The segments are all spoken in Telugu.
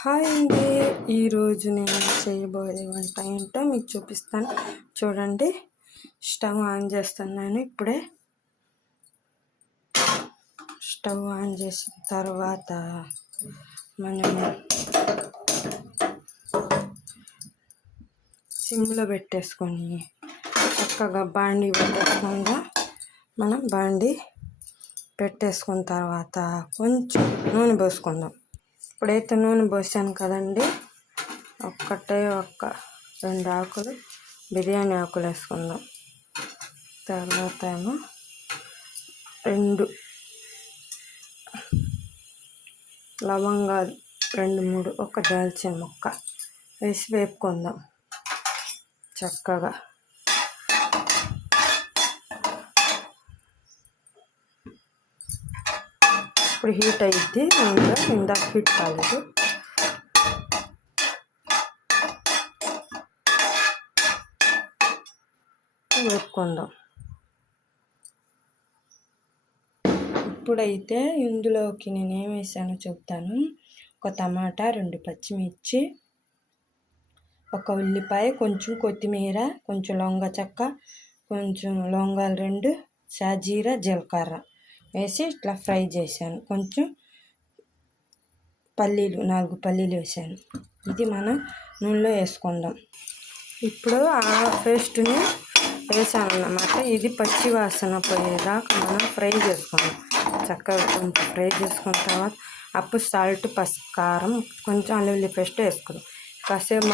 హాయ్ అండి. ఈరోజు నేను చేయబోయే వంట ఏంటో మీకు చూపిస్తాను చూడండి. స్టవ్ ఆన్ చేస్తున్నాను. ఇప్పుడే స్టవ్ ఆన్ చేసిన తర్వాత మనం సిమ్లో పెట్టేసుకొని చక్కగా బాండీ పెట్టేసుకుందాం. మనం బాండీ పెట్టేసుకున్న తర్వాత కొంచెం నూనె పోసుకుందాం. ఇప్పుడైతే నూనె పోసాను కదండి, ఒక్క 2 ఆకులు బిర్యానీ ఆకులు వేసుకుందాం. తర్వాత ఏమో 2 లవంగాలు, 2-3 ఒక దాల్చిన ముక్క వేసి వేపుకుందాం చక్కగా. ఇప్పుడు హీట్ అయ్యిద్ది. ఇందాక హీట్ కాలేదు. వేపుకుందాం. ఇప్పుడైతే ఇందులోకి నేను ఏం వేసానో చెప్తాను. ఒక టమాటా, 2 పచ్చిమిర్చి, ఒక ఉల్లిపాయ, కొంచెం కొత్తిమీర, కొంచెం లవంగ చెక్క, కొంచెం లవంగాలు 2, షాజీరా, జీలకర్ర వేసి ఇట్లా ఫ్రై చేశాను. కొంచెం పల్లీలు 4 పల్లీలు వేసాను. ఇది మనం నూనెలో వేసుకుందాం. ఇప్పుడు ఆ పేస్ట్ని వేసాను అన్నమాట. ఇది పచ్చి వాసన పోయేదాకా మనం ఫ్రై చేసుకుందాం. చక్కగా కొంచెం ఫ్రై చేసుకున్న తర్వాత అప్పుడు సాల్ట్, పసుపు, కారం, కొంచెం అల్లం వెల్లుల్లి పేస్ట్ వేసుకుందాం. కాసేపు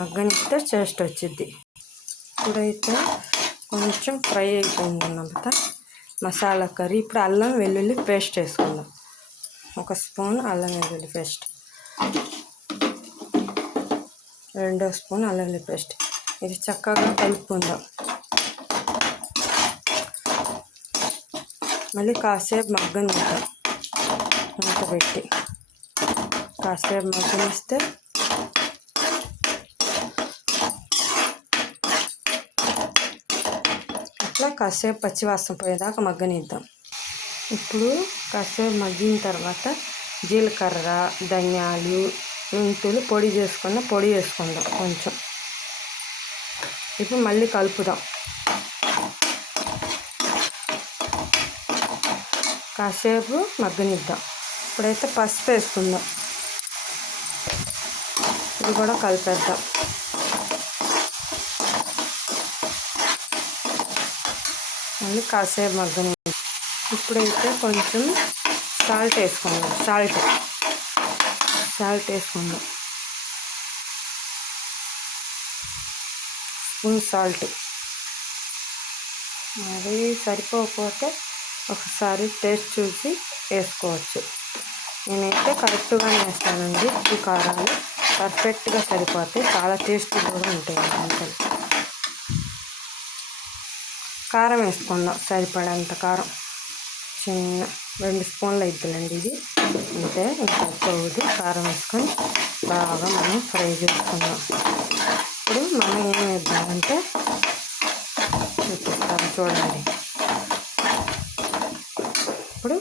మగ్గనిస్తే టేస్ట్ వచ్చింది. ఇప్పుడైతే కొంచెం ఫ్రై అయిపోయిందన్నమాట మసాలా కర్రీ. ఇప్పుడు అల్లం వెల్లుల్లి పేస్ట్ వేసుకుందాం. 1 స్పూన్ అల్లం వెల్లుల్లి పేస్ట్, 2 స్పూన్ అల్లం వెల్లుల్లి పేస్ట్. ఇది చక్కగా కలుపుకుందాం. మళ్ళీ కాసేపు మగ్గనిద్దాం. మూత పెట్టి కాసేపు మగ్గనిస్తే ఇట్లా కాసేపు పచ్చివాసన పోయేదాకా మగ్గనిద్దాం. ఇప్పుడు కాసేపు మగ్గిన తర్వాత జీలకర్ర, ధనియాలు, మెంతులు పొడి వేసుకుందాం కొంచెం. ఇప్పుడు మళ్ళీ కలుపుదాం. కాసేపు మగ్గనిద్దాం. ఇప్పుడైతే పసుపు వేసుకుందాం. ఇది కూడా కలిపేద్దాం. మళ్ళీ కాసేపు మగ్గనిద్దాం. ఇప్పుడైతే కొంచెం సాల్ట్ వేసుకుందాం. సాల్ట్ వేసుకుందాం. Spoon salt. మరి సరిపోకపోతే ఒకసారి టేస్ట్ చూసి వేసుకోవచ్చు. నేనైతే కరెక్ట్గానే వేస్తానండి. ఉప్పు కారాలు పర్ఫెక్ట్గా సరిపోతాయి. చాలా టేస్టీ కూడా ఉంటాయి వంటలు. కారం వేసుకుందాం. సరిపడేంత కారం. చిన్న 2 స్పూన్లు అయిద్దిలండి ఇది. అంటే ఇంకొకటి కారం వేసుకొని బాగా మనం ఫ్రై చేసుకుందాం. ఇప్పుడు మనం ఏం వేద్దామంటే చూపిస్తాను చూడండి. ఇప్పుడు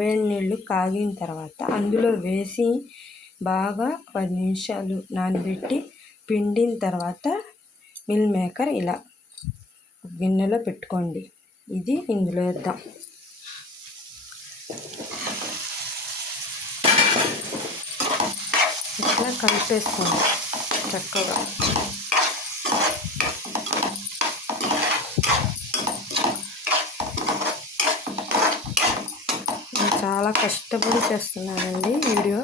వేడి నీళ్ళు కాగిన తర్వాత అందులో వేసి బాగా 10 నిమిషాలు నానబెట్టి పిండిన తర్వాత మిల్ మేకర్ ఇలా గిన్నెలో పెట్టుకోండి. ఇది ఇందులో వేద్దాం. ఇట్లా కలిపేసుకోండి చక్కగా. నేను చాలా కష్టపడి చేస్తున్నానండి వీడియో.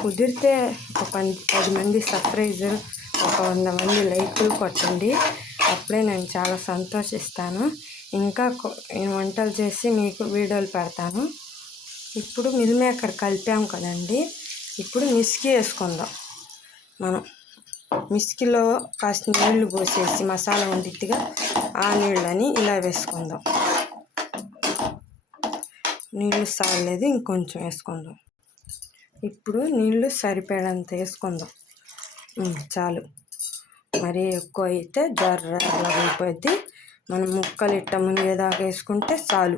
కుదిరితే ఒక 10 మంది సబ్స్క్రైబర్, ఒక 100 మంది లైకులు కొట్టండి. అప్పుడే నేను చాలా సంతోషిస్తాను. ఇంకా వంటలు చేసి మీకు వీడియోలు పెడతాను. ఇప్పుడు మిల్ మేకర్ కలిపాం కదండి. ఇప్పుడు మిస్కి వేసుకుందాం. మనం మిస్కిలో కాస్త నీళ్లు పోసేసి మసాలా ఉండిద్దిగా, ఆ నీళ్ళని ఇలా వేసుకుందాం. నీళ్ళు సాగలేదు, ఇంకొంచెం వేసుకుందాం. ఇప్పుడు నీళ్ళు సరిపడేంత వేసుకుందాం. చాలు. మరీ ఎక్కువ అయితే జర్రగా అయిపోద్ది. మనం ముక్కలు ఇట్ట మునిగేదాకా వేసుకుంటే చాలు.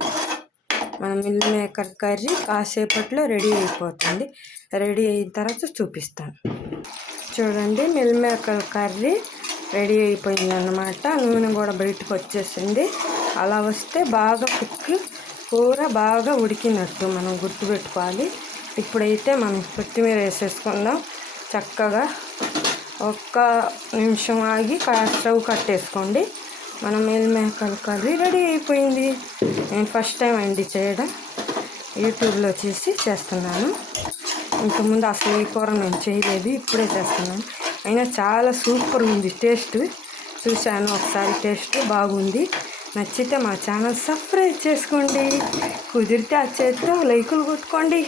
మన మిల్ మేకర్ కర్రీ కాసేపట్లో రెడీ అయిపోతుంది. రెడీ అయిన తర్వాత చూపిస్తాను. చూడండి, మిల్ మేకర్ కర్రీ రెడీ అయిపోయింది అన్నమాట. నూనె కూడా బయటకు వచ్చేసింది. అలా వస్తే బాగా కూర బాగా ఉడికినట్టు మనం గుర్తుపెట్టుకోవాలి. ఇప్పుడైతే మనం కొత్తిమీర వేసేసుకుందాం. చక్కగా ఒక్క నిమిషం ఆగి స్టవ్ కట్టేసుకోండి. మన మిల్ మేకర్ కర్రీ రెడీ అయిపోయింది. నేను ఫస్ట్ టైం అండి చేయడం, యూట్యూబ్లో చేస్తున్నాను. ఇంతకుముందు అసలు ఈ కూర నేను చేయలేదు, ఇప్పుడే చేస్తున్నాను. అయినా చాలా సూపర్ ఉంది టేస్ట్. చూశాను ఒకసారి, టేస్ట్ బాగుంది. నచ్చితే మా ఛానల్ సబ్స్క్రైబ్ చేసుకోండి. కుదిరితే ఆ చేతితో లైకులు కొట్టుకోండి.